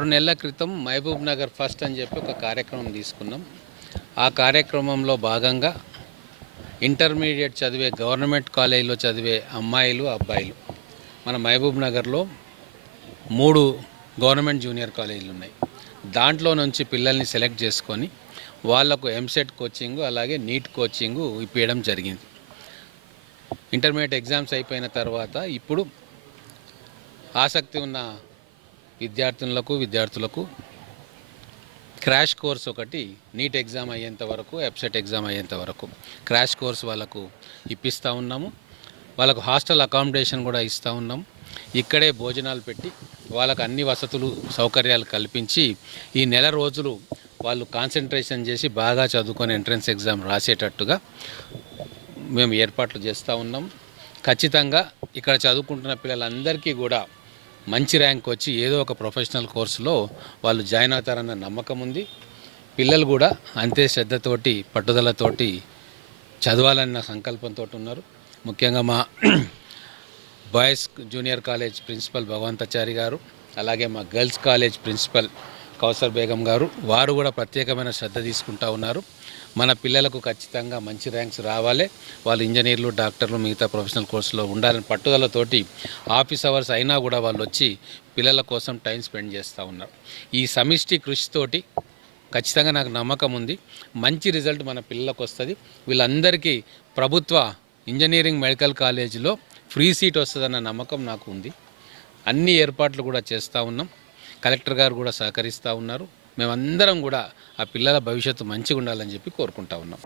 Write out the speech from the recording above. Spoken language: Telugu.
6 నెలల క్రితం మహబూబ్ నగర్ ఫస్ట్ అని చెప్పి ఒక కార్యక్రమం తీసుకున్నాం. ఆ కార్యక్రమంలో భాగంగా ఇంటర్మీడియట్ చదివే గవర్నమెంట్ కాలేజీలో చదివే అమ్మాయిలు అబ్బాయిలు మన మహబూబ్ నగర్లో 3 గవర్నమెంట్ జూనియర్ కాలేజీలు ఉన్నాయి. దాంట్లో నుంచి పిల్లల్ని సెలెక్ట్ చేసుకొని వాళ్లకు ఎంసెట్ కోచింగ్ అలాగే నీట్ కోచింగ్ ఇప్పించడం జరిగింది. ఇంటర్మీడియట్ ఎగ్జామ్స్ అయిపోయిన తర్వాత ఇప్పుడు ఆసక్తి ఉన్న విద్యార్థులకు క్రాష్ కోర్స్ ఒకటి నీట్ ఎగ్జామ్ అయ్యేంత వరకు ఎంసెట్ ఎగ్జామ్ అయ్యేంత వరకు క్రాష్ కోర్స్ వాళ్ళకు ఇప్పిస్తూ ఉన్నాము. వాళ్ళకు హాస్టల్ అకామిడేషన్ కూడా ఇస్తూ ఉన్నాము. ఇక్కడే భోజనాలు పెట్టి వాళ్ళకు అన్ని వసతులు సౌకర్యాలు కల్పించి ఈ నెల రోజులు వాళ్ళు కాన్సన్ట్రేషన్ చేసి బాగా చదువుకొని ఎంట్రన్స్ ఎగ్జామ్ రాసేటట్టుగా మేము ఏర్పాట్లు చేస్తూ ఉన్నాం. ఖచ్చితంగా ఇక్కడ చదువుకుంటున్న పిల్లలందరికీ కూడా మంచి ర్యాంక్ వచ్చి ఏదో ఒక ప్రొఫెషనల్ కోర్సులో వాళ్ళు జాయిన్ అవుతారన్న నమ్మకం ఉంది. పిల్లలు కూడా అంతే శ్రద్ధతోటి పట్టుదలతోటి చదవాలన్న సంకల్పంతో ఉన్నారు. ముఖ్యంగా మా boys junior college principal Bhagavanthachari గారు, అలాగే మా girls college principal Kausar Begum గారు, వారు కూడా ప్రత్యేకమైన శ్రద్ధ తీసుకుంటూ ఉన్నారు. మన పిల్లలకు ఖచ్చితంగా మంచి ర్యాంక్స్ రావాలి, వాళ్ళు ఇంజనీర్లు, డాక్టర్లు, మిగతా ప్రొఫెషనల్ కోర్సులో ఉండాలని పట్టుదలతోటి ఆఫీస్ అవర్స్ అయినా కూడా వాళ్ళు వచ్చి పిల్లల కోసం టైం స్పెండ్ చేస్తూ ఉన్నారు. ఈ సమిష్టి కృషితోటి ఖచ్చితంగా నాకు నమ్మకం ఉంది మంచి రిజల్ట్ మన పిల్లలకు వస్తుంది. వీళ్ళందరికీ ప్రభుత్వ ఇంజనీరింగ్ మెడికల్ కాలేజీలో ఫ్రీ సీట్ వస్తుందన్న నమ్మకం నాకు ఉంది. అన్ని ఏర్పాట్లు కూడా చేస్తూ ఉన్నాం. కలెక్టర్ గారు కూడా సహకరిస్తూ ఉన్నారు. మేమందరం కూడా ఆ పిల్లల భవిష్యత్తు మంచిగా ఉండాలని చెప్పి కోరుకుంటా ఉన్నాం.